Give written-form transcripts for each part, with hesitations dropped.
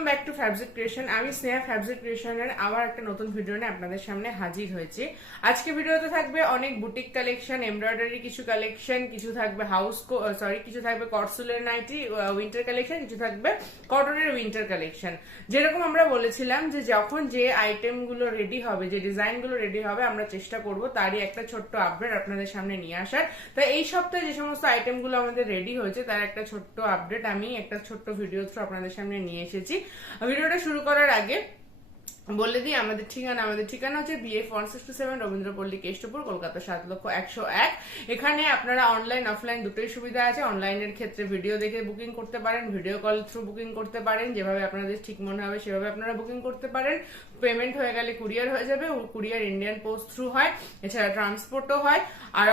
Welcome back to fabric creation. আমি Sneha fabric ক্রিয়েশনের আবার একটা নতুন ভিডিও নিয়ে আপনাদের সামনে হাজির হয়েছি। আজকে ভিডিওতে থাকবে অনেক বুটিক কালেকশন, এমব্রয়ডারি কিছু কালেকশন, কিছু থাকবে কিছু থাকবে কটসুলের নাইটি উইন্টার কালেকশন, কিছু থাকবে কটনের উইন্টার কালেকশন। যেরকম আমরা বলেছিলাম যে যখন যে আইটেমগুলো রেডি হবে, যে ডিজাইনগুলো রেডি হবে, আমরা চেষ্টা করব তারই একটা ছোট্ট আপডেট আপনাদের সামনে নিয়ে আসার। তো এই সপ্তাহে যে সমস্ত আইটেমগুলো আমাদের রেডি হয়েছে তার একটা ছোট্ট আপডেট আমি একটা ছোট্ট ভিডিও থ্রু আপনাদের সামনে নিয়ে এসেছি। ভিডিওটা শুরু করার আগে বলে দিই আমাদের ঠিকানা হচ্ছে BF 167 রবীন্দ্রপল্লী কেষ্টপুর, কলকাতা 7,01,000। এখানে আপনারা অনলাইন অফলাইন দুটোই সুবিধা আছে। অনলাইনের ক্ষেত্রে ভিডিও দেখে বুকিং করতে পারেন, ভিডিও কল থ্রু বুকিং করতে পারেন, যেভাবে আপনাদের ঠিক মনে হবে সেভাবে আপনারা বুকিং করতে পারেন। পেমেন্ট হয়ে গেলে কুরিয়ার হয়ে যাবে, কুরিয়ার ইন্ডিয়ান পোস্ট থ্রু হয়, এছাড়া ট্রান্সপোর্টও হয়। আর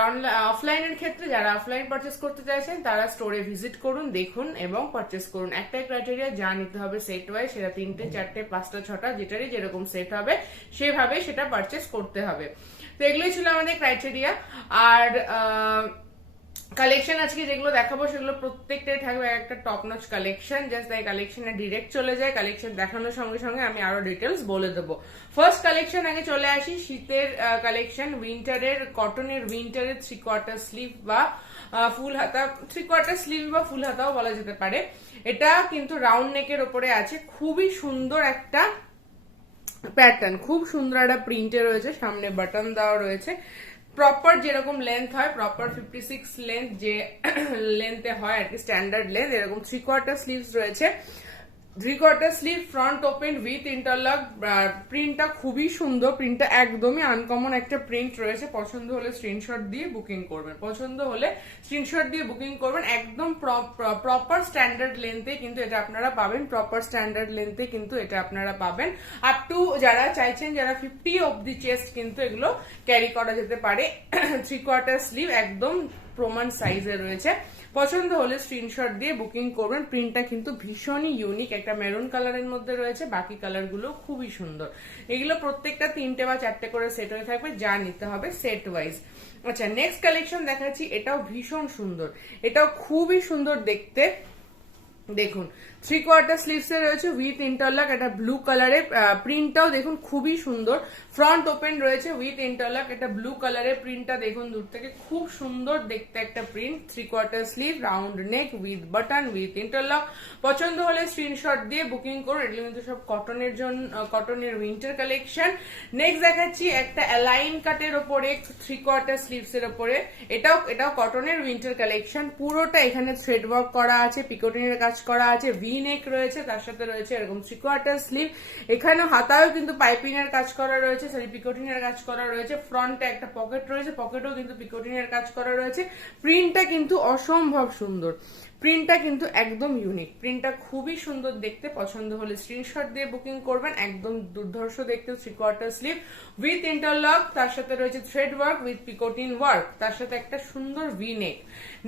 অফলাইনের ক্ষেত্রে যারা অফলাইন পারচেস করতে চাইছেন তারা স্টোরে ভিজিট করুন, দেখুন এবং পারচেস করুন। একটাই ক্রাইটেরিয়া, যা নিতে হবে সেট ওয়াইজ, সেটা 3টে 4টে 5টা 6টা যেটারই যেরকম সেট হবে সেভাবে সেটা পারচেস করতে হবে। তো এগুলোই ছিল আমাদের ক্রাইটেরিয়া। আর কালেকশন আজকে যেগুলো দেখাবো সেগুলো প্রত্যেকটাই থাকবে একটা টপ নচ কালেকশন। জাস্ট তাই কালেকশনে ডিরেক্ট চলে যায়। কালেকশন দেখানোর সঙ্গে সঙ্গে আমি আরো ডিটেলস বলে দেবো। ফার্স্ট কালেকশন আগে চলে আসি শীতের কালেকশন, উইন্টারের কটনের উইন্টারের 3/4 স্লিভ বা ফুল হাতা, 3/4 স্লিভ বা ফুল হাতাও বলা যেতে পারে। এটা কিন্তু রাউন্ড নেকের ওপরে আছে, খুবই সুন্দর একটা প্যাটার্ন, খুব সুন্দর একটা প্রিন্টে রয়েছে, সামনে বাটন দেওয়া রয়েছে। প্রপার যেরকম লেন্থ হয়, প্রপার 56 লেন্থ যে লেন্থে হয় আর কি, স্ট্যান্ডার্ড লেন্থ, এরকম 3/4 স্লিভস রয়েছে। 3/4 sleeve, front open with interlock. প্রিন্টটা খুবই সুন্দর, প্রিন্টটা একদমই আনকমন একটা প্রিন্ট রয়েছে। পছন্দ হলে স্ক্রিনশট দিয়ে বুকিং করবেন, একদম প্রপার স্ট্যান্ডার্ড লেন্থে কিন্তু এটা আপনারা পাবেন, আপ টু যারা চাইছেন, যারা 50 অব্দি চেস্ট কিন্তু এগুলো ক্যারি করা যেতে পারে। 3/4 স্লিভ একদম প্রমাণ সাইজে রয়েছে। পছন্দ হলে স্ক্রিনশট দিয়ে বুকিং করবেন। প্রিন্টটা কিন্তু ভীষণই ইউনিক, একটা মেরুন কালারের মধ্যে রয়েছে, বাকি কালারগুলো খুবই সুন্দর। এগুলো প্রত্যেকটা 3টে বা 4টে করে সেট হয়ে থাকবে, যা নিতে হবে সেট ওয়াইজ। আচ্ছা, নেক্সট কালেকশন দেখাচ্ছি। এটাও ভীষণ সুন্দর, এটাও খুবই সুন্দর দেখতে। দেখুন 3/4 স্লিভস এ রয়েছে উইথ ইন্টারলক, এটা ব্লু কালারের। প্রিন্টটাও দেখুন খুবই সুন্দর, ফ্রন্ট ওপেন রয়েছে উইথ ইন্টারলক, এটা ব্লু কালারের। প্রিন্টটা দেখুন দূর থেকে, খুব সুন্দর দেখতে একটা print. 3/4 sleeve, round neck with button with interlock. পছন্দ হলে স্ক্রিনশট দিয়ে বুকিং করুন। এগুলো কিন্তু সব কটনের জন্য, কটনের উইন্টার কালেকশন। নেক্সট দেখাচ্ছি একটা অ্যালাইন কাটের ওপরে 3/4 স্লিভস এর ওপরে, এটাও কটনের উইন্টার কালেকশন। পুরোটা এখানে থ্রেড ওয়ার্ক করা আছে, পিকোটিনের কাজ করা আছে, ভি নেক রয়েছে, তার সাথে রয়েছে এরকম 3/4 স্লিভ। এখানে হাতায়ও কিন্তু পাইপিং এর কাজ করা রয়েছে, পিকোটিনের কাজ করা রয়েছে। ফ্রন্টে একটা পকেট রয়েছে, পকেটেও কিন্তু পিকোটিনের কাজ করা রয়েছে। প্রিন্টটা কিন্তু অসম্ভব সুন্দর, প্রিন্টটা কিন্তু একদম ইউনিক, প্রিন্টটা খুবই সুন্দর দেখতে। পছন্দ হলে স্ক্রিনশট দিয়ে বুকিং করবেন। একদম দুর্ধর্ষ দেখতে 3/4 স্লিভ উইথ ইন্টারলক, তার সাথে রয়েছে থ্রেড ওয়ার্ক উইথ পিকোটিন ওয়ার্ক, তার সাথে একটা সুন্দর ভি নেক।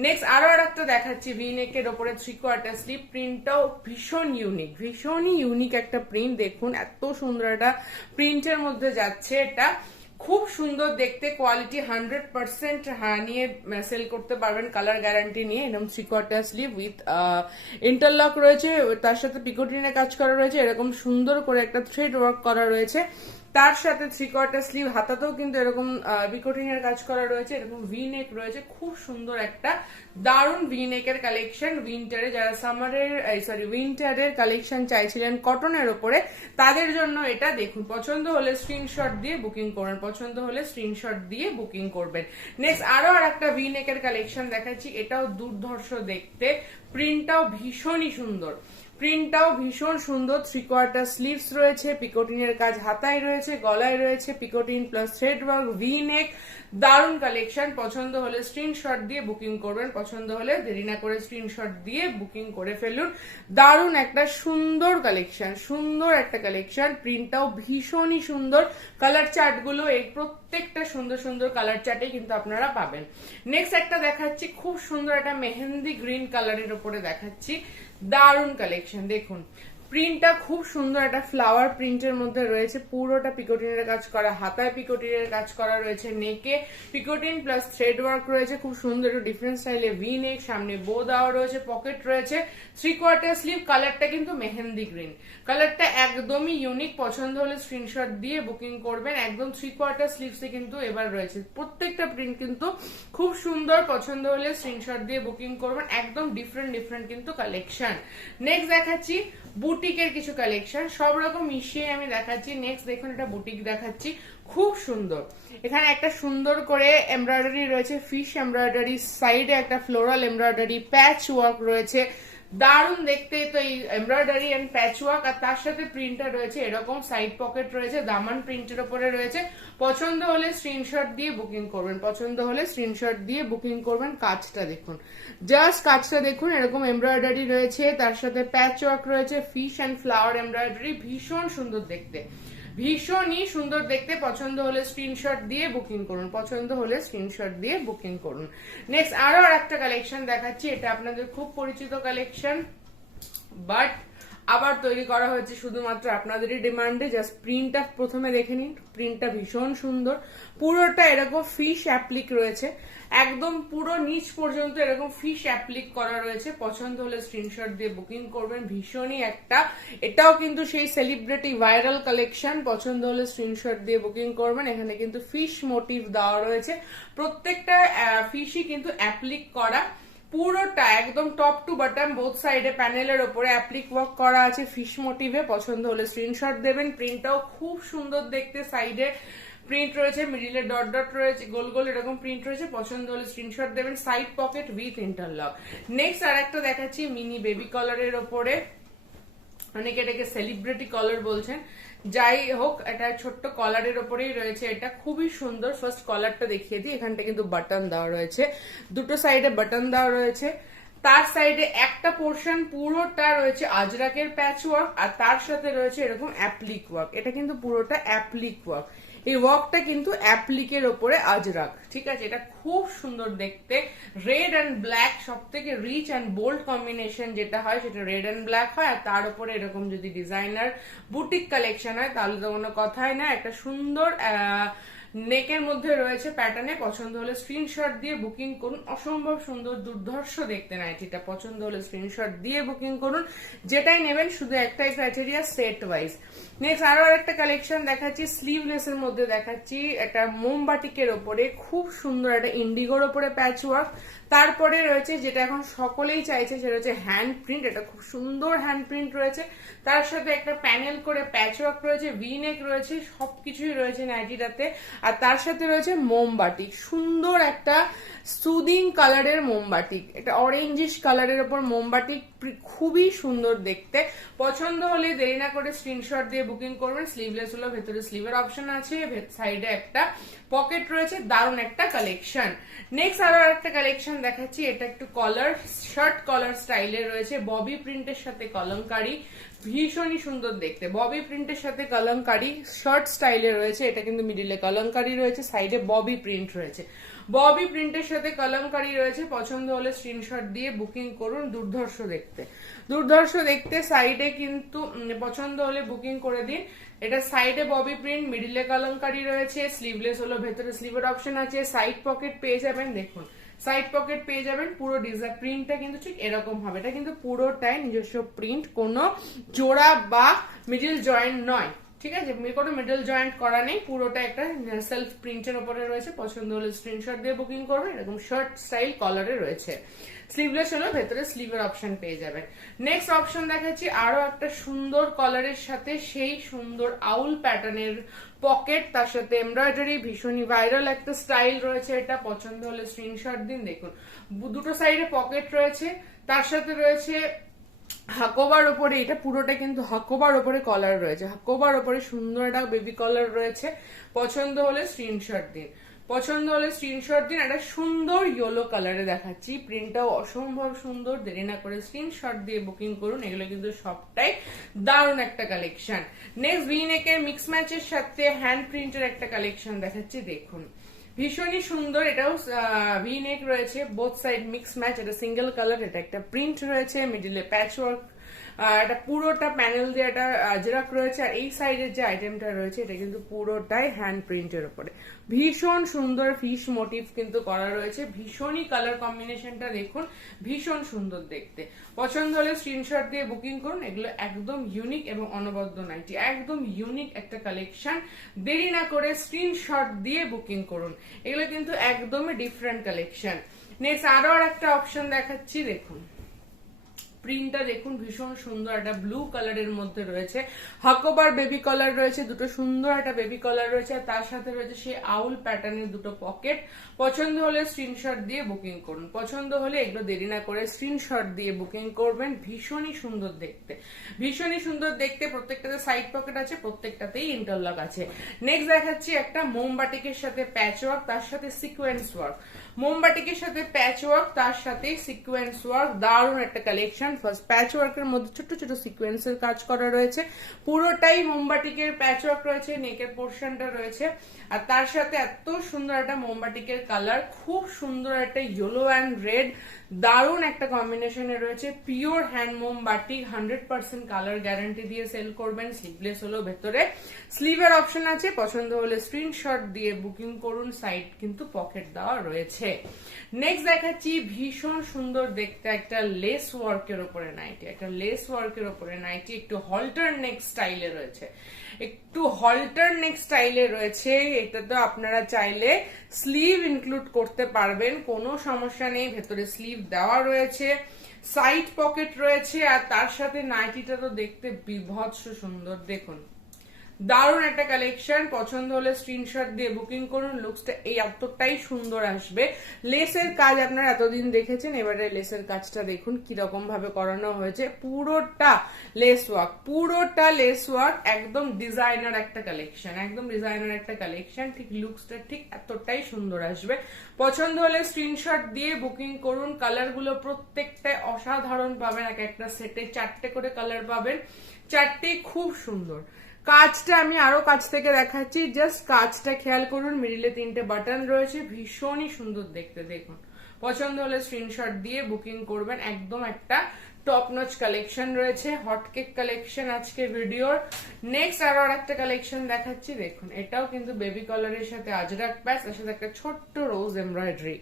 নেক্সট আরো একটা দেখাচ্ছি ভি নেকের ওপরে 3/4 স্লিভ। প্রিন্টটাও ভীষণই ইউনিক একটা প্রিন্ট। দেখুন এত সুন্দর একটা প্রিন্টের মধ্যে যাচ্ছে, এটা খুব সুন্দর দেখতে। কোয়ালিটি 100% নিয়ে সেল করতে পারবেন, কালার গ্যারান্টি নিয়ে। এরকম 3/4 স্লিভ উইথ ইন্টারলক রয়েছে, তার সাথে পিকোটিনের কাজ করা রয়েছে, এরকম সুন্দর করে একটা থ্রেড ওয়ার্ক করা রয়েছে। তার সাথে 3/4 স্লিভ, হাতাতেও কিন্তু এরকম পিকোটিনের কাজ করা রয়েছে, এরকম ভি নেক রয়েছে। খুব সুন্দর একটা দারুণ ভি নেকের কালেকশন। উইন্টারে যারা উইন্টারের কালেকশন চাইছিলেন কটনের ওপরে, তাদের জন্য এটা দেখুন। পছন্দ হলে স্ক্রিনশট দিয়ে বুকিং করবেন, নেক্সট আরো একটা ভি নেকের কালেকশন দেখাচ্ছি। এটাও দুর্ধর্ষ দেখতে, প্রিন্টটাও ভীষণই সুন্দর, 3/4 স্লিভস রয়েছে, পিকোটিনের কাজ হাতায় রয়েছে, গলায় রয়েছে পিকোটিন plus thread work, V neck. দারুণ কালেকশন। পছন্দ হলে স্ক্রিনশট দিয়ে বুকিং করবেন, পছন্দ হলে দেরি না করে স্ক্রিনশট দিয়ে বুকিং করে ফেলুন। দারুণ একটা সুন্দর কালেকশন, প্রিন্টটাও ভীষণই সুন্দর। কালার চার্ট গুলো এই প্রত্যেকটা সুন্দর কালার চার্টে কিন্তু আপনারা পাবেন। নেক্সট একটা দেখাচ্ছি, খুব সুন্দর একটা মেহেন্দি গ্রিন কালারের উপরে দেখাচ্ছি, দারুণ কালেকশন। দেখুন প্রিন্টটা খুব সুন্দর, একটা ফ্লাওয়ার প্রিন্টের মধ্যে রয়েছে, পুরোটা পিকোটিনের কাজ করা, হাতায় পিকোটিনের কাজ করা রয়েছে, নেকে পিকোটিন প্লাস থ্রেড ওয়ার্ক রয়েছে, খুব সুন্দর একটু ডিফারেন্ট স্টাইলে ভি নেক, সামনে বো দেওয়া রয়েছে, পকেট রয়েছে, 3/4 স্লিভ। কালারটা কিন্তু মেহেন্দি গ্রিন, কালারটা একদমই ইউনিক। পছন্দ হলে স্ক্রিনশট দিয়ে বুকিং করবেন। একদম 3/4 স্লিভসে কিন্তু এবার রয়েছে, প্রত্যেকটা প্রিন্ট কিন্তু খুব সুন্দর। পছন্দ হলে স্ক্রিনশট দিয়ে বুকিং করবেন। একদম ডিফারেন্ট ডিফারেন্ট কিন্তু কালেকশন। নেক্সট দেখাচ্ছি বুটিকের কিছু কালেকশন, সব রকম মিশিয়ে আমি দেখাচ্ছি। নেক্সট দেখুন, এটা বুটিক দেখাচ্ছি, খুব সুন্দর। এখানে একটা সুন্দর করে এমব্রয়ডারি রয়েছে, ফিশ এমব্রয়ডারি, সাইডে একটা ফ্লোরাল এমব্রয়ডারি, প্যাচ ওয়ার্ক রয়েছে, দারুণ দেখতে তো এই এমব্রয়ডারি এন্ড প্যাচ ওয়ার্ক। আর তার সাথে প্রিন্টটা রয়েছে এরকম, সাইড পকেট রয়েছে, দামান প্রিন্টের উপরে রয়েছে। পছন্দ হলে স্ক্রিনশট দিয়ে বুকিং করবেন, পছন্দ হলে স্ক্রিনশট দিয়ে বুকিং করবেন। কাজটা দেখুন, জাস্ট কাজটা দেখুন, এরকম এমব্রয়ডারি রয়েছে, তার সাথে প্যাচ ওয়ার্ক রয়েছে, ফিশ এন্ড ফ্লাওয়ার এমব্রয়ডারি, ভীষণ সুন্দর দেখতে, ভীষণই সুন্দর দেখতে। পছন্দ হলে স্ক্রিনশট দিয়ে বুকিং করুন, পছন্দ হলে স্ক্রিনশট দিয়ে বুকিং করুন। নেক্সট আরো একটা কালেকশন দেখাচ্ছি, এটা আপনাদের খুব পরিচিত কালেকশন, বাট আবার তৈরি করা হয়েছে শুধুমাত্র আপনাদেরই ডিমান্ডে। জাস্ট প্রিন্টটা প্রথমে দেখে নিন, প্রিন্টটা ভীষণ সুন্দর, পুরোটা এরকম ফিশ অ্যাপ্লিক রয়েছে, একদম পুরো নিচ পর্যন্ত এরকম ফিশ অ্যাপ্লিক করা রয়েছে। পছন্দ হলে স্ক্রিনশট দিয়ে বুকিং করবেন। ভীষণই একটা, এটাও কিন্তু সেই সেলিব্রিটি ভাইরাল কালেকশন। পছন্দ হলে স্ক্রিনশট দিয়ে বুকিং করবেন। এখানে কিন্তু ফিশ মোটিভ দেওয়া রয়েছে, প্রত্যেকটা ফিশই কিন্তু অ্যাপ্লিক করা, পুরোটা একদম টপ টু বটম বোথ সাইডে প্যানেলের ওপরে অ্যাপ্লিক ওয়ার্ক করা আছে ফিশ মোটিভে। পছন্দ হলে স্ক্রিনশট দেবেন। প্রিন্টটাও খুব সুন্দর দেখতে, সাইডে প্রিন্ট রয়েছে, মিডিলে ডট ডট রয়েছে, গোল গোল এরকম প্রিন্ট রয়েছে। পছন্দ হলে স্ক্রিনশট দেবেন। Side pocket with interlock. Next আর একটা দেখাচ্ছি মিনি বেবি কলারের ওপরে, অনেকে এটাকে সেলিব্রিটি কলার বলছেন, যাই হোক এটা ছোট্ট কলারের ওপরেই রয়েছে। এটা খুবই সুন্দর। ফার্স্ট কলারটা দেখিয়ে দিই, এখানটা কিন্তু বাটন দেওয়া রয়েছে, দুটো সাইডে বাটন দেওয়া রয়েছে, তার সাইডে একটা পোর্শন পুরোটা রয়েছে আজরাকের প্যাচ ওয়ার্ক, আর তার সাথে রয়েছে এরকম অ্যাপ্লিক ওয়ার্ক। এটা কিন্তু পুরোটা অ্যাপ্লিক ওয়ার্ক, এই ওয়ার্কটা কিন্তু অ্যাপ্লিকের ওপরে আজরাক, ঠিক আছে। এটা খুব সুন্দর দেখতে, রেড অ্যান্ড ব্ল্যাক, সব থেকে রিচ অ্যান্ড বোল্ড কম্বিনেশন যেটা হয় সেটা রেড অ্যান্ড ব্ল্যাক হয়। আর তার উপরে এরকম যদি ডিজাইনার বুটিক কালেকশন হয় তাহলে তো কোনো কথাই না। একটা সুন্দর নেকের মধ্যে রয়েছে প্যাটার্নে। পছন্দ হলে স্ক্রিনশট দিয়ে বুকিং করুন। অসম্ভব সুন্দর, দুর্ধর্ষ দেখতে নাইটিটা। পছন্দ হলে স্ক্রিনশট দিয়ে বুকিং করুন। যেটাই নেবেন শুধু একটাই ক্রাইটেরিয়া, সেট ওয়াইজ। নেক্সট আরো একটা কালেকশন দেখাচ্ছি, স্লিভলেস এর মধ্যে দেখাচ্ছি, একটা মোমবাটিকের ওপরে খুব সুন্দর একটা ইন্ডিগোর ওপরে প্যাচ ওয়ার্ক। তারপরে রয়েছে যেটা এখন সকলেই চাইছে, সেটা হচ্ছে হ্যান্ড প্রিন্ট। এটা খুব সুন্দর হ্যান্ড প্রিন্ট রয়েছে, তার সাথে একটা প্যানেল করে প্যাচ ওয়ার্ক রয়েছে, ভি নেক রয়েছে, সবকিছুই রয়েছে নাইটিটাতে। আর তার সাথে রয়েছে মোমবাটিক, সুন্দর একটা সুদিং কালারের মোমবাটিক, একটা অরেঞ্জিশ কালারের ওপর মোমবাটিক, খুবই সুন্দর দেখতে। পছন্দ হলে দেরি না করে স্ক্রিনশট দিয়ে বুকিং করবেন। স্লিভলেস হলো, ভেতরে স্লিভের অপশন আছে, সাইডে একটা পকেট রয়েছে, দারুণ একটা কালেকশন। নেক্সট আরো একটা কালেকশন দেখাচ্ছি, এটা একটু কলার, শার্ট কলার স্টাইলে রয়েছে, ববি প্রিন্টের সাথে কলমকারি, ভীষণই সুন্দর দেখতে। ববি প্রিন্টের সাথে কলমকারি শার্ট স্টাইলে রয়েছে, এটা কিন্তু মিডিলে কলমকারি রয়েছে, সাইডে ববি প্রিন্ট রয়েছে, ববি প্রিন্টের সাথে কলমকারি রয়েছে। পছন্দ হলে স্ক্রিনশট দিয়ে বুকিং করুন। দুর্ধর্ষ দেখতে, দুর্ধর্ষ দেখতে। সাইডে কিন্তু পছন্দ হলে বুকিং করে দিন। এটা সাইডে ববি প্রিন্ট, মিডিলে কলমকারি রয়েছে, স্লিভলেস হলো, ভেতরে স্লিভের অপশন আছে, সাইড পকেট পেয়ে যাবেন। দেখুন সাইড পকেট পেয়ে যাবেন। পুরো ডিজাইন প্রিন্টটা কিন্তু ঠিক এরকম হবে, এটা কিন্তু পুরোটাই নিজস্ব প্রিন্ট, কোনো জোড়া বা মিডিল জয়েন্ট নয়, ঠিক আছে। কোনো মিডল জয়েন্ট করা নেই, পুরোটা একটা সেলফ প্রিন্টের উপরে রয়েছে। পছন্দ হলে স্ক্রিনশট দিয়ে বুকিং করবেন। এরকম শার্ট স্টাইল কলারে রয়েছে, স্লিভলেস হলো, ভেতরে স্লিভের অপশন পেয়ে যাবেন। নেক্সট অপশন দেখাচ্ছি আরো একটা সুন্দর কলারের সাথে সেই সুন্দর আউল প্যাটার্নের পকেট, তার সাথে এমব্রয়ডারি, ভীষণই ভাইরাল একটা স্টাইল রয়েছে এটা। পছন্দ হলে স্ক্রিনশট দিন। দেখুন দুটো সাইডে পকেট রয়েছে, তার সাথে রয়েছে হাকোবার উপরে, এটা পুরোটা কিন্তু হাকোবার উপরে কলার রয়েছে, হাকোবার উপরে সুন্দর একটা বেবি কলার রয়েছে। পছন্দ হলে স্ক্রিনশট দিন, পছন্দ হলে স্ক্রিনশট দিন। একটা সুন্দর ইয়েলো কালারে দেখাচ্ছি, প্রিন্টটাও অসম্ভব সুন্দর, দেরি না করে স্ক্রিনশট দিয়ে বুকিং করুন। এগুলো কিন্তু সবটাই দারুণ একটা কালেকশন। নেক্সট ভি নেকের মিক্স ম্যাচের সাথে হ্যান্ড প্রিন্টের একটা কালেকশন দেখাচ্ছি, দেখুন ভীষণই সুন্দর। এটাও ভি নেক রয়েছে, বোথ সাইড মিক্স ম্যাচ, এটা সিঙ্গেল কালার, এটা একটা প্রিন্ট রয়েছে, মিডিলে প্যাচ ওয়ার্ক এটা পুরোটা প্যানেল দিয়ে একটা আজরাক রয়েছে, আর এই সাইডের যে আইটেমটা রয়েছে এটা কিন্তু পুরোটাই হ্যান্ড প্রিন্টের উপরে। ভীষণ সুন্দর ফিশ মোটিভ কিন্তু করা রয়েছে, ভীষণই কালার কম্বিনেশনটা দেখুন, ভীষণ সুন্দর দেখতে। পছন্দ হলে স্ক্রিনশট দিয়ে বুকিং করুন। এগুলো একদম ইউনিক এবং অনবদ্য নাইটি, একদম ইউনিক একটা কালেকশন। দেরি না করে স্ক্রিনশট দিয়ে বুকিং করুন, এগুলো কিন্তু একদমই ডিফারেন্ট কালেকশন। নেক্সট আরো একটা অপশন দেখাচ্ছি, দেখুন প্রিন্টটা দেখুন, ভীষণ সুন্দর একটা ব্লু কালারের মধ্যে রয়েছে, হাকোবার বেবি কলার রয়েছে, দুটো সুন্দর একটা বেবি কলার রয়েছে, আর তার সাথে রয়েছে সেই আউল প্যাটার্নের দুটো পকেট। পছন্দ হলে স্ক্রিনশট দিয়ে বুকিং করুন। পছন্দ হলে এগুলো দেরি না করে স্ক্রিনশট দিয়ে বুকিং করবেন। ভীষণই সুন্দর দেখতে, ভীষণই সুন্দর দেখতে। প্রত্যেকটাতে সাইড পকেট আছে, প্রত্যেকটাতেই ইন্টারলক আছে। নেক্সট দেখাচ্ছি একটা মোমবাটিকের সাথে প্যাচ ওয়ার্ক, তার সাথে সিকোয়েন্স ওয়ার্ক। মোমবাটিকের সাথে প্যাচ ওয়ার্ক, তার সাথে সিকোয়েন্স ওয়ার্ক, দারুণ একটা কালেকশন। ফার্স্ট প্যাচ ওয়ার্কের মধ্যে ছোট ছোট সিকোয়েন্সের কাজ করা রয়েছে, পুরোটাই মোমবাটিকের প্যাচ ওয়ার্ক রয়েছে, নেকের পোর্শনটা রয়েছে, আর তার সাথে এত সুন্দর একটা মোমবাটিকের কালার, খুব সুন্দর একটা ইয়েলো অ্যান্ড রেড, দারুণ একটা কম্বিনেশনে রয়েছে। পিওর হ্যান্ড মোমবাটিক, 100% কালার গ্যারান্টি দিয়ে সেল করবেন। স্লিভলেস হলো, ভেতরে স্লিভের অপশন আছে। পছন্দ হলে স্ক্রিনশট দিয়ে বুকিং করুন, সাইড কিন্তু পকেট দেওয়া রয়েছে। নেক্সট দেখাচ্ছি ভীষণ সুন্দর দেখতে একটা লেস ওয়ার্কের উপরে নাইটি, একটা লেস ওয়ার্কের উপরে নাইটি, একটু হল্টার নেক স্টাইলে রয়েছে, একটু হল্টার নেক স্টাইলে রয়েছে। এটা তো আপনারা চাইলে স্লিভ ইনক্লুড করতে পারবেন, কোনো সমস্যা নেই। ভেতরে স্লিভ দেওয়া রয়েছে, সাইড পকেট রয়েছে, আর তার সাথে নাইটিটা তো দেখতে বিভৎস সুন্দর, দেখুন দারুণ একটা কালেকশন। পছন্দ হলে স্ক্রিনশট দিয়ে বুকিং করুন। লুকসটা এই এতটাই সুন্দর আসবে। লেসের কাজ আপনারা এতদিন দেখেছেন, এবারে লেসের কাজটা দেখুন কিরকম ভাবে করানো হয়েছে। পুরোটা লেস ওয়ার্ক, পুরোটা লেস ওয়ার্ক, একদম ডিজাইনার একটা কালেকশন, একদম ডিজাইনার একটা কালেকশন। ঠিক লুকসটা ঠিক এতটাই সুন্দর আসবে। পছন্দ হলে স্ক্রিনশট দিয়ে বুকিং করুন। কালারগুলো প্রত্যেকটাই অসাধারণ পাবেন, এক একটা সেটে 4টে করে কালার পাবেন, 4টেই খুব সুন্দর। কাজটা আমি আরো কাছ থেকে দেখাচ্ছি, জাস্ট কাজটা খেয়াল করুন। মিডিলে 3টে বাটন রয়েছে, ভীষণই সুন্দর দেখতে, দেখুন। পছন্দ হলে স্ক্রিনশট দিয়ে বুকিং করবেন। একদম একটা টপ নচ কালেকশন রয়েছে, হটকেক কালেকশন আজকে ভিডিওর। নেক্সট আরো একটা কালেকশন দেখাচ্ছি, দেখুন এটাও কিন্তু বেবি কলারের সাথে আজরাক প্যাচ, তার সাথে একটা ছোট্ট রোজ এমব্রয়ডারি।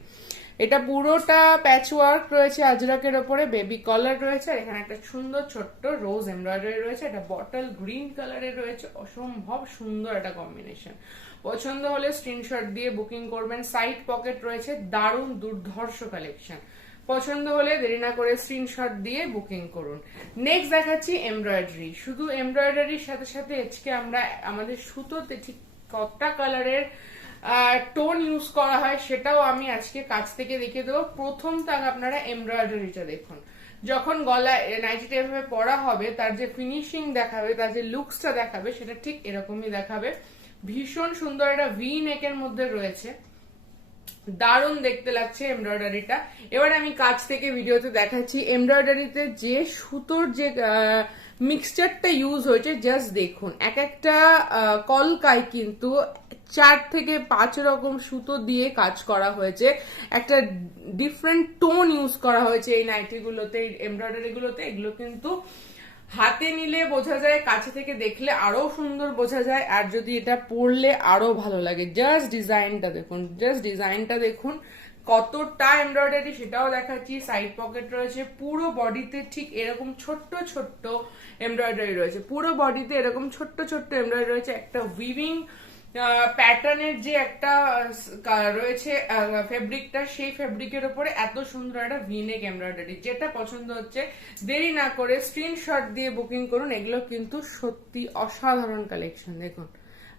এটা পুরোটা প্যাচ ওয়ার্ক রয়েছে, আজরাকের ওপরে বেবি কলার রয়েছে, আর এখানে একটা সুন্দর ছোট্ট রোজ এমব্রয়ডারি রয়েছে। এটা বটল গ্রিন কালারের রয়েছে, অসম্ভব সুন্দর একটা কম্বিনেশন। পছন্দ হলে স্ক্রিনশট দিয়ে বুকিং করবেন। সাইড পকেট রয়েছে, দারুণ দুর্ধর্ষ কালেকশন। পছন্দ হলে দেরি না করে স্ক্রিনশট দিয়ে বুকিং করুন। নেক্সট দেখাচ্ছি এমব্রয়ডারি। শুধু এমব্রয়ডারির সাথে সাথে আজকে আমরা আমাদের সুতোতে ঠিক কতটা কালারের টোন ইউজ করা হয় সেটাও আমি আজকে কাছ থেকে দেখিয়ে দেবো। প্রথম তাক আপনারা এমব্রয়ডারিটা দেখুন, যখন গলায় নাইটিটা এভাবে পরা হবে তার যে ফিনিশিং দেখাবে, তার যে লুকসটা দেখাবে, সেটা ঠিক এরকমই দেখাবে। ভীষণ সুন্দর একটা ভি নেকের মধ্যে রয়েছে, দারুণ দেখতে লাগছে এমব্রয়ডারিটা। এবার আমি কাছ থেকে ভিডিওতে দেখাচ্ছি এমব্রয়ডারিতে যে সুতোর যে মিক্সচারটা ইউজ হয়েছে, জাস্ট দেখুন। এক একটা কলকায় কিন্তু 4 থেকে 5 রকম সুতো দিয়ে কাজ করা হয়েছে, একটা ডিফারেন্ট টোন ইউজ করা হয়েছে এই নাইটি গুলোতে, এমব্রয়ডারি গুলোতে। এগুলো কিন্তু হাতে নিলে বোঝা যায়, কাছে থেকে দেখলে আরো সুন্দর বোঝা যায়, আর যদি এটা পরলে আরো ভালো লাগে। জাস্ট ডিজাইনটা দেখুন, জাস্ট ডিজাইনটা দেখুন কতটা এমব্রয়ডারি সেটাও দেখাচ্ছি। সাইড পকেট রয়েছে, পুরো বডিতে ঠিক এরকম ছোট্ট ছোট্ট এমব্রয়ডারি রয়েছে, পুরো বডিতে এরকম ছোট্ট ছোট্ট এমব্রয়ডারি রয়েছে। একটা উইভিং প্যাটার্নের যে একটা রয়েছে ফেব্রিকটা, সেই ফেব্রিকের উপরে এত সুন্দর একটা ভিনেক এমব্রয়ডারি। যেটা পছন্দ হচ্ছে দেরি না করে স্ক্রিনশট দিয়ে বুকিং করুন। এগুলো কিন্তু সত্যি অসাধারণ কালেকশন, দেখুন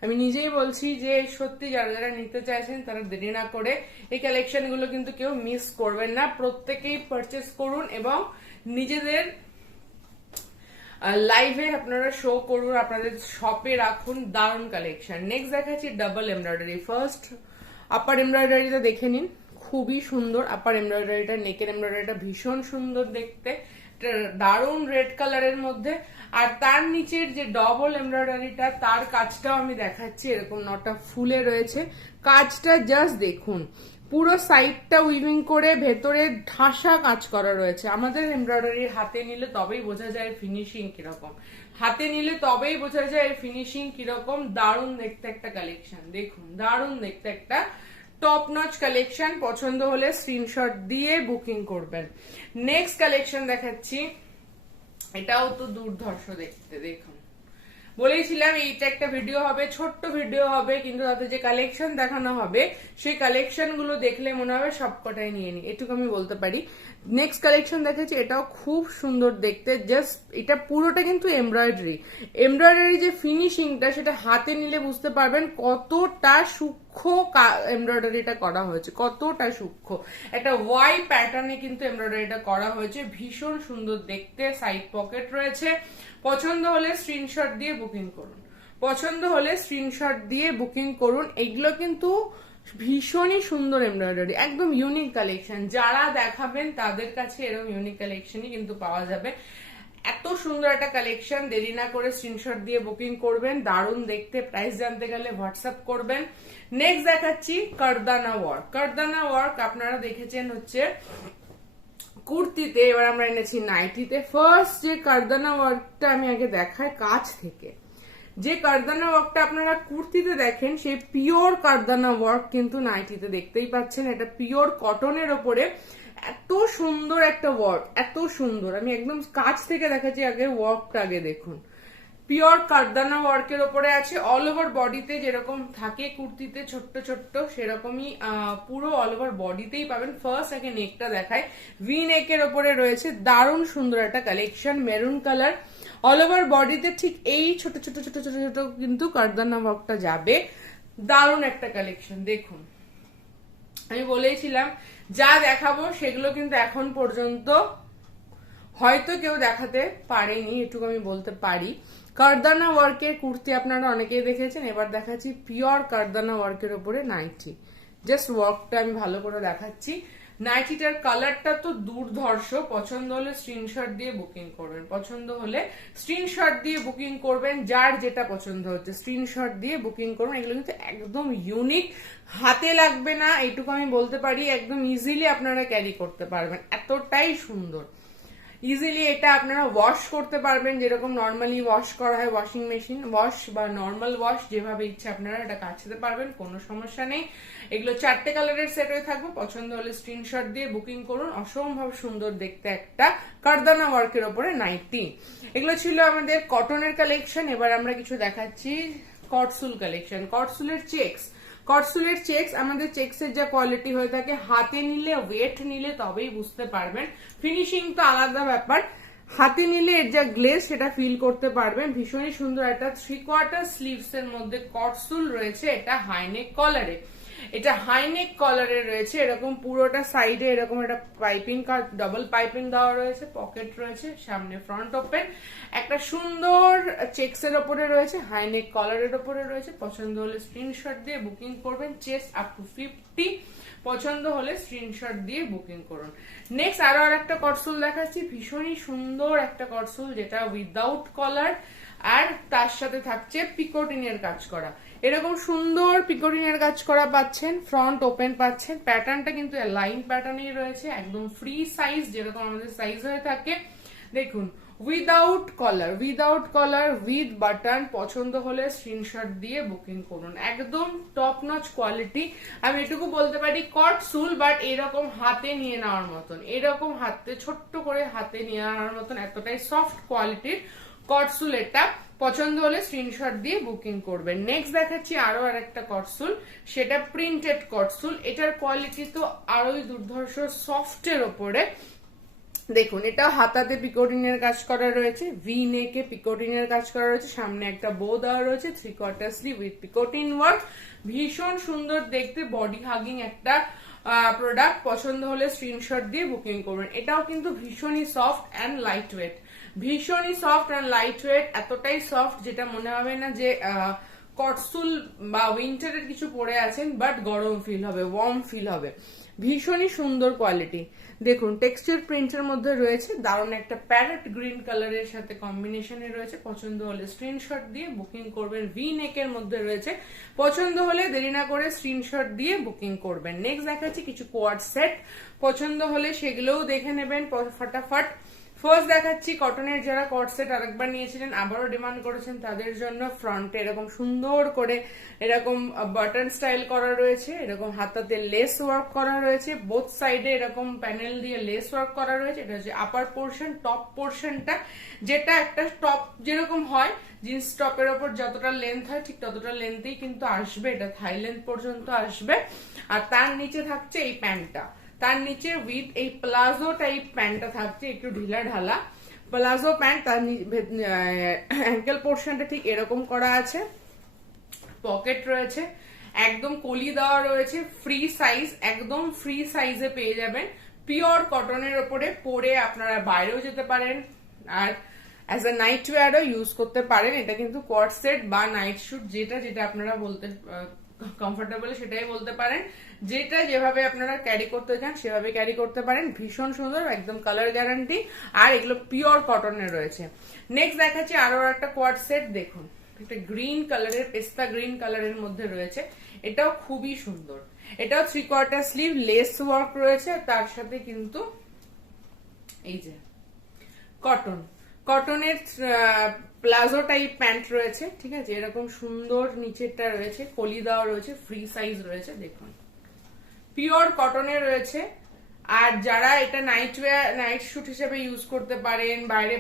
আমি নিজেই বলছি যে সত্যি যারা যারা নিতে চাইছেন তারা দেরি না করে এই কালেকশন গুলো কিন্তু কেউ মিস করবেন না, প্রত্যেকেই পারচেস করুন এবং নিজেদের লাইভে আপনারা শো করুন, আপনাদের শপে রাখুন। দারুণ কালেকশন। নেক্সট দেখাচ্ছি ডাবল এমব্রয়ডারি। ফার্স্ট আপার এমব্রয়ডারিটা দেখে নিন, খুবই সুন্দর আপার এমব্রয়ডারিটা। নেকের এমব্রয়ডারিটা ভীষণ সুন্দর দেখতে, দারুণ রেড কালারের মধ্যে। আর তার নিচের যে ডবল এমব্রয়ডারিটা, তার কাজটাও আমি দেখাচ্ছি, এরকম নটা ফুলে রয়েছে। কাজটা জাস্ট দেখুন, পুরো সাইডটা উইভিং করে ভেতরে ঠাসা কাজ করা রয়েছে। আমাদের এমব্রয়ডারি হাতে নিলে তবেই বোঝা যায় ফিনিশিং কিরকম, হাতে নিলে তবেই বোঝা যায় ফিনিশিং কিরকম। দারুণ দেখতে একটা কালেকশন, দেখুন দারুণ দেখতে একটা টপ নচ কালেকশন। পছন্দ হলে স্ক্রিনশট দিয়ে বুকিং করবেন। নেক্সট কালেকশন দেখাচ্ছি, এটাও তো দুর্ধর্ষ দেখতে, দেখুন বলেছিলাম এইটা একটা ভিডিও হবে, ছোট্ট ভিডিও হবে, কিন্তু তাতে যে কালেকশন দেখানো হবে সেই কালেকশন গুলো দেখলে মনে হবে সবকটাই নিয়ে নি, এটুকু আমি বলতে পারি। নেক্সট কালেকশন দেখাচ্ছি, এটাও খুব সুন্দর দেখতে। জাস্ট এটা পুরোটা কিন্তু এমব্রয়ডারি, এমব্রয়ডারি যে ফিনিশিংটা সেটা হাতে নিলে বুঝতে পারবেন কতটা সূক্ষ্ম এমব্রয়ডারিটা করা হয়েছে, কতটা সূক্ষ্ম। একটা ওয়াই প্যাটার্নে কিন্তু এমব্রয়ডারিটা করা হয়েছে, ভীষণ সুন্দর দেখতে। সাইড পকেট রয়েছে। পছন্দ হলে স্ক্রিনশট দিয়ে বুকিং করুন, পছন্দ হলে স্ক্রিনশট দিয়ে বুকিং করুন। এগুলো কিন্তু ভীষণই সুন্দর এমব্রয়ডারি, একদম ইউনিক কালেকশন। যারা দেখাবেন তাদের কাছে এরকম ইউনিক কালেকশনই কিন্তু পাওয়া যাবে। এত সুন্দর একটা কালেকশন, দেরি না করে স্ক্রিনশট দিয়ে বুকিং করবেন। দারুণ দেখতে, প্রাইস জানতে গেলে হোয়াটসঅ্যাপ করবেন। নেক্সট দেখাচ্ছি কারদানা ওয়ার্ক। কারদানা ওয়ার্ক আপনারা দেখেছেন হচ্ছে কুর্তিতে, এবার আমরা এনেছি নাইটিতে। ফার্স্ট যে কারদানা ওয়ার্কটা আমি আগে দেখাই কাছ থেকে, যে কারদানা ওয়ার্কটা আপনারা কুর্তিতে দেখেন সেই পিওর কারদানা ওয়ার্ক কিন্তু নাইটিতে দেখতেই পাচ্ছেন। এটা পিওর কটনের ওপরে এত সুন্দর একটা ওয়ার্ক, এত সুন্দর। আমি একদম কাছ থেকে দেখাচ্ছি, আগে ওয়ার্কটা আগে দেখুন। পিওর কারদানা ওয়ার্কের ওপরে আছে। অল ওভার বডিতে যেরকম থাকে কুর্তিতে ছোট্ট ছোট্ট, সেরকমই পুরো অল ওভার বডিতেই পাবেন। ফার্স্ট আগে নেকটা দেখায়, ভি নেকের ওপরে রয়েছে। দারুণ সুন্দর একটা collection, maroon colour. All over বডিতে ঠিক এই ছোট ছোট ছোট ছোট ছোট কিন্তু কারদানা ওয়ার্কটা যাবে। দারুণ একটা কালেকশন, দেখুন। আমি বলেছিলাম যা দেখাবো সেগুলো কিন্তু এখন পর্যন্ত হয়তো কেউ দেখাতে পারেনি, এটুকু আমি বলতে পারি। কারদানা ওয়ার্কের কুর্তি আপনারা অনেকেই দেখেছেন, এবার দেখাচ্ছি পিওর কারদানা ওয়ার্কের উপরে নাইটি। জাস্ট ওয়ার্কটা আমি ভালো করে দেখাচ্ছি। নাইটিটার কালারটা তো দুর্ধর্ষ। পছন্দ হলে স্ক্রিনশট দিয়ে বুকিং করবেন, পছন্দ হলে স্ক্রিনশট দিয়ে বুকিং করবেন। যার যেটা পছন্দ হচ্ছে স্ক্রিনশট দিয়ে বুকিং করবেন। এগুলো কিন্তু একদম ইউনিক, হাতে লাগবে না এইটুকু আমি বলতে পারি। একদম ইজিলি আপনারা ক্যারি করতে পারবেন, এতটাই সুন্দর। ইজিলি এটা আপনারা ওয়াশ করতে পারবেন, যেরকম নর্মালি ওয়াশ করা হয় ওয়াশিং মেশিন ওয়াশ বা নর্মাল ওয়াশ, যেভাবে ইচ্ছা আপনারা এটা কাচতে পারবেন, কোনো সমস্যা নেই। এগুলো 4টে কালারের সেট হয়ে থাকবে। পছন্দ হলে স্ক্রিনশট দিয়ে বুকিং করুন। অসম্ভব সুন্দর দেখতে একটা কারদানা ওয়ার্কের ওপরে নাইটি। এগুলো ছিল আমাদের কটনের কালেকশন। এবার আমরা কিছু দেখাচ্ছি কটসুল কালেকশন। কটসুলের চেক্স, কটসুলের চেক্স, আমাদের চেক্সের যা কোয়ালিটি হয়ে থাকে হাতে নিলে ওয়েট নিলে তবেই বুঝতে পারবেন। ফিনিশিং তো আলাদা ব্যাপার, হাতে নিলে এর যা গ্লেজ সেটা ফিল করতে পারবেন। ভীষণই সুন্দর একটা 3/4 স্লিভস এর মধ্যে কটসুল রয়েছে। এটা হাইনেক কলারে, এটা হাইনেক কলারে রয়েছে। এরকম পুরোটা সাইডে এরকম একটা পাইপিং, ডাবল পাইপিং দেওয়া রয়েছে, পকেট রয়েছে, সামনে ফ্রন্ট ওপেন, একটা সুন্দর চেক্স এর ওপরে রয়েছে, হাইনেক কলারের ওপরে রয়েছে। পছন্দ হলে স্ক্রিনশট দিয়ে বুকিং করবেন। চেস্ট আপ টু 50, পছন্দ হলে স্ক্রিনশট দিয়ে বুকিং করুন। নেক্সট আরো একটা কটসুল দেখাচ্ছি, ভীষণই সুন্দর একটা কটসুল, যেটা উইদাউট কলার আর তার সাথে থাকছে পিকোটিনের কাজ করা। এরকম সুন্দর পিকোটিনের কাজ করা পাচ্ছেন, ফ্রন্ট ওপেন পাচ্ছেন। প্যাটার্নটা কিন্তু লাইন প্যাটার্নই রয়েছে, একদম ফ্রি সাইজ, যেরকম আমাদের সাইজ হয়ে থাকে। দেখুন without collar, without collar with button. পছন্দ হলে স্ক্রিনশট দিয়ে বুকিং করুন। একদম টপ নচ কোয়ালিটি। আমি এটুকু বলতে পারি কটসুল, বাট এরকম হাতে নিয়ে নেওয়ার মতন, এরকম হাতে ছোট্ট করে হাতে নিয়ে নেওয়ার মতন এতটাই সফট কোয়ালিটির কটসুল এটা। পছন্দ হলে স্ক্রিনশট দিয়ে বুকিং করবেন। নেক্সট দেখাচ্ছি আরো আরেকটা কটসুল, সেটা প্রিন্টেড কটসুল। এটার কোয়ালিটি তো আরোই দুর্ধর্ষ, সফটের ওপরে। দেখুন এটা হাতাতে পিকোটিনের কাজ করা রয়েছে, ভি নেকে পিকোটিনের কাজ করা রয়েছে, সামনে একটা বো দেওয়া রয়েছে, 3/4 স্লিভ উইথ পিকোটিন ওয়ার্ক। ভীষণ সুন্দর দেখতে, বডি হাগিং একটা প্রোডাক্ট। পছন্দ হলে স্ক্রিনশট দিয়ে বুকিং করবেন। এটাও কিন্তু ভীষণই সফট অ্যান্ড লাইট ওয়েট, ভীষণই সফট অ্যান্ড লাইট ওয়েট। এতটাই সফট যেটা মনে হবে না যে কটসুল বা উইন্টারের কিছু পরে আছেন, বাট গরম ফিল হবে, ওয়ার্ম ফিল হবে। ভীষণই সুন্দর কোয়ালিটি। দেখুন টেক্সচার প্রিন্টের মধ্যে রয়েছে, দারুণ একটা প্যারেট গ্রিন কালারের সাথে কম্বিনেশনে রয়েছে। পছন্দ হলে স্ক্রিনশট দিয়ে বুকিং করবেন। ভি নেকের মধ্যে রয়েছে, পছন্দ হলে দেরি না করে স্ক্রিনশট দিয়ে বুকিং করবেন। নেক্সট দেখাচ্ছি কিছু কোয়ার্ড সেট, পছন্দ হলে সেগুলোও দেখে নেবেন ফটাফট। ফার্স্ট দেখাচ্ছি কটনের যারা কট সেট আরেকবার নিয়েছিলেন, আবারও ডিমান্ড করেছেন, তাদের জন্য ফ্রন্টে এরকম সুন্দর করে এরকম বাটন স্টাইল করা রয়েছে, এরকম হাতাতে লেস ওয়ার্ক করা রয়েছে, বোথ সাইডে এরকম প্যানেল দিয়ে লেস ওয়ার্ক করা রয়েছে। এটা হচ্ছে আপার পোর্শন। টপ পোর্শনটা যেটা একটা টপ যেরকম হয় জিন্স টপের ওপর যতটা লেন্থ হয় ঠিক ততটা লেন্থেই কিন্তু আসবে, এটা থাই লেন্থ পর্যন্ত আসবে। আর তার নিচে থাকছে এই প্যান্টটা, তার নিচে উইথ এই প্লাজো টাইপ প্যান্টটা থাকছে, একটু ঢিলা ঢালা প্লাজো প্যান্ট। তার অ্যাঙ্কেল পোর্শনটা ঠিক এরকম করা আছে, পকেট রয়েছে, একদম কলি দেওয়া রয়েছে, ফ্রি সাইজ, একদম ফ্রি সাইজে পেয়ে যাবেন। পিওর কটনের ওপরে পরে আপনারা বাইরেও যেতে পারেন আর অ্যাজ আ নাইট ওয়্যারও ইউজ করতে পারেন। এটা কিন্তু কোয়ার্ড সেট বা নাইট শুট যেটা যেটা আপনারা বলতে কমফোর্টেবল সেটাই বলতে পারেন, যেটা যেভাবে আপনারা ক্যারি করতে চান সেভাবে ক্যারি করতে পারেন। ভীষণ সুন্দর, একদম কালার গ্যারান্টি, আর এগুলো পিওর কটনের রয়েছে। নেক্সট দেখাচ্ছি আরো একটা কোয়ার্ড সেট। দেখুন একটা গ্রিন কালারের, পেস্তা গ্রিন কালারের মধ্যে রয়েছে, এটাও খুবই সুন্দর। এটাও 3/4 স্লিভ, লেস ওয়ার্ক রয়েছে, তার সাথে কিন্তু এই যে কটনের প্লাজো টাইপ প্যান্ট রয়েছে, ঠিক আছে, এরকম সুন্দর নিচেরটা রয়েছে, কলি দেওয়া রয়েছে, ফ্রি সাইজ রয়েছে। দেখুন পিওর কটনের রয়েছে। আর যারা এটা নাইট শুট হিসেবে ইউজ করতে পারেন, বাইরে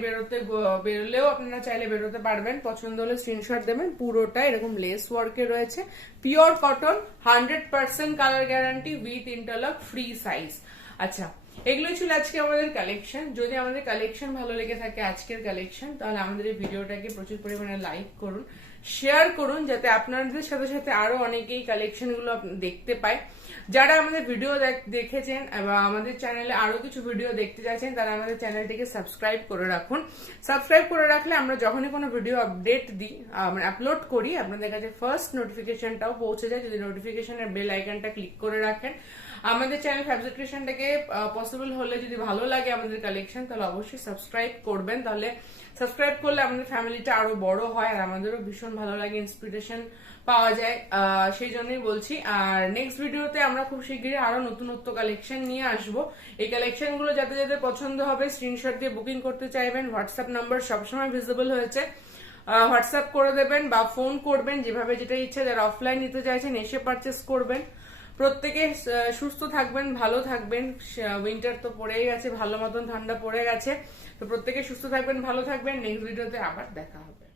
বেরোলেও আপনারা চাইলে বেরোতে পারবেন, পছন্দ হলে স্ক্রিনশট দেবেন। পুরোটা এরকম লেস ওয়ার্কে রয়েছে, pure cotton, 100% colour guarantee with interlock, free size. আচ্ছা, এগুলোই ছিল আজকে আমাদের কালেকশন। যদি আমাদের কালেকশন ভালো লেগে থাকে আজকের কালেকশন, তাহলে আমাদের এই ভিডিওটাকে প্রচুর পরিমাণে লাইক করুন, শেয়ার করুন, যাতে আপনাদের সাথে সাথে আরো অনেকেই কালেকশন গুলো দেখতে পায়। যারা আমাদের ভিডিও দেখেছেন এবং আমাদের চ্যানেলে আরো কিছু ভিডিও দেখতে চাইছেন, তারা আমাদের চ্যানেলটিকে সাবস্ক্রাইব করে রাখুন। সাবস্ক্রাইব করে রাখলে আমরা যখনই কোনো ভিডিও আপডেট দিই, মানে আপলোড করি, আপনাদের কাছে ফার্স্ট নোটিফিকেশনটাও পৌঁছে যায়। যদি নোটিফিকেশনের বেল আইকনটা ক্লিক করে রাখেন, আমাদের চ্যানেল ফ্যাবজেট ক্রিয়েশনটাকে পসিবল হলে যদি ভালো লাগে আমাদের কালেকশন, তাহলে অবশ্যই সাবস্ক্রাইব করবেন। তাহলে সাবস্ক্রাইব করলে আমাদের ফ্যামিলিটা আরো বড় হয় আর আমাদেরও ভীষণ ভালো লাগে, ইন্সপিরেশন পাওয়া যায়, সেই জন্যই বলছি। আর নেক্সট ভিডিওতে আমরা খুব শীঘ্রই আরো নতুনত্ব কালেকশন নিয়ে আসবো। এই কালেকশন গুলো যাতে যাতে পছন্দ হবে স্ক্রিনশট দিয়ে বুকিং করতে চাইবেন, হোয়াটসঅ্যাপ নাম্বার সবসময় ভিজিবল হয়েছে, হোয়াটসঅ্যাপ করে দেবেন বা ফোন করবেন, যেভাবে যেটা ইচ্ছা। যারা অফলাইন নিতে চাইছেন এসে পারচেস করবেন। প্রত্যেকে সুস্থ থাকবেন, ভালো থাকবেন। উইন্টার তো পড়েই গেছে, ভালো মতন ঠান্ডা পড়ে গেছে, তো প্রত্যেকে সুস্থ থাকবেন, ভালো থাকবেন। নেক্সট ভিডিওতে আবার দেখা হবে।